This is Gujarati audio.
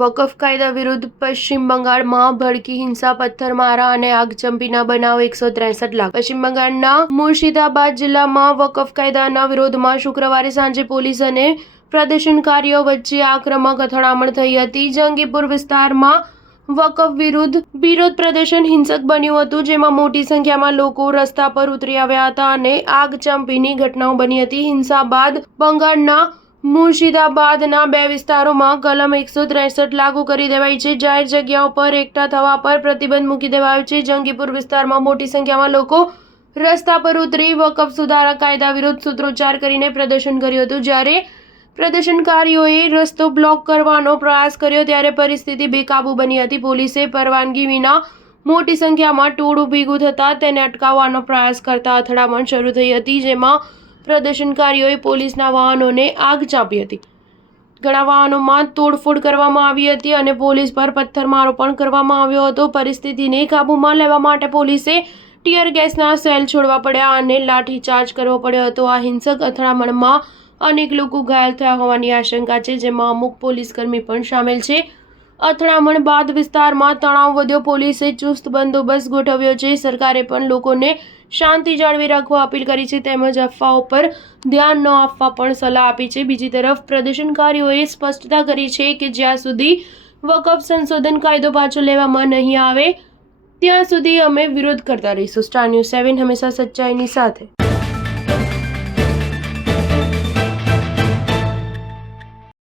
વકફ કાયદા વિરુદ્ધ પશ્ચિમ બંગાળમાં ભડકી હિંસા, પથ્થરમારા અને આગચંપીના બનાવ 163 લાખ. પશ્ચિમ બંગાળના મુર્શિદાબાદ જિલ્લામાં વકફ કાયદાના વિરોધમાં શુક્રવારે સાંજે પોલીસ અને પ્રદર્શનકારીઓ વચ્ચે આક્રમક અથડામણ થઈ હતી. જંગીપુર વિસ્તારમાં વકફ વિરુદ્ધ વિરોધ પ્રદર્શન હિંસક બન્યું હતું, જેમાં મોટી સંખ્યામાં લોકો રસ્તા પર ઉતરી આવ્યા હતા અને આગચંપીની ઘટનાઓ બની હતી. હિંસા બાદ બંગાળના મુર્શિદાબાદના 2 વિસ્તારોમાં કલમ 163 લાગુ કરી દેવાઈ છે. જાહેર જગ્યાઓ પર એકઠા થવા પર પ્રતિબંધ મૂકી દેવાયો છે. જંગીપુર વિસ્તારમાં મોટી સંખ્યામાં લોકો રસ્તા પર ઉતરી વકફ સુધારા કાયદા વિરુદ્ધ સૂત્રોચ્ચાર કરીને પ્રદર્શન કર્યું હતું. જ્યારે પ્રદર્શનકારીઓએ રસ્તો બ્લોક કરવાનો પ્રયાસ કર્યો ત્યારે પરિસ્થિતિ બેકાબૂ બની હતી. પોલીસે પરવાનગી વિના મોટી સંખ્યામાં ટોળું ભેગું થતાં તેને અટકાવવાનો પ્રયાસ કરતા અથડામણ શરૂ થઈ હતી, જેમાં પ્રદર્શનકારીઓએ પોલીસના વાહનોને આગ ચાંપી હતી. ઘણા વાહનોમાં તોડફોડ કરવામાં આવી હતી અને પોલીસ પર પથ્થરમારો પણ કરવામાં આવ્યો હતો. પરિસ્થિતિને કાબૂમાં લેવા માટે પોલીસે ટીયર ગેસના સેલ છોડવા પડ્યા અને લાઠીચાર્જ કરવો પડ્યો હતો. આ હિંસક અથડામણમાં અનેક લોકો ઘાયલ થયા હોવાની આશંકા છે, જેમાં અમુક પોલીસકર્મી પણ સામેલ છે. અથડામણ બાદ વિસ્તારમાં તણાવ વધ્યો. પોલીસે ચુસ્ત બંદોબસ્ત ગોઠવ્યો છે. સરકારે પણ લોકોને શાંતિ જાળવી રાખવા અપીલ કરી છે, તેમજ અફવાઓ પર ધ્યાન ન આપવા પણ સલાહ આપી છે. બીજી તરફ પ્રદર્શનકારીઓએ સ્પષ્ટતા કરી છે કે જ્યાં સુધી વકફ સંશોધન કાયદો પાછો લેવામાં નહીં આવે ત્યાં સુધી અમે વિરોધ કરતા રહીશું. સ્ટાર ન્યૂઝ 7 હંમેશા સચ્ચાઈની સાથે.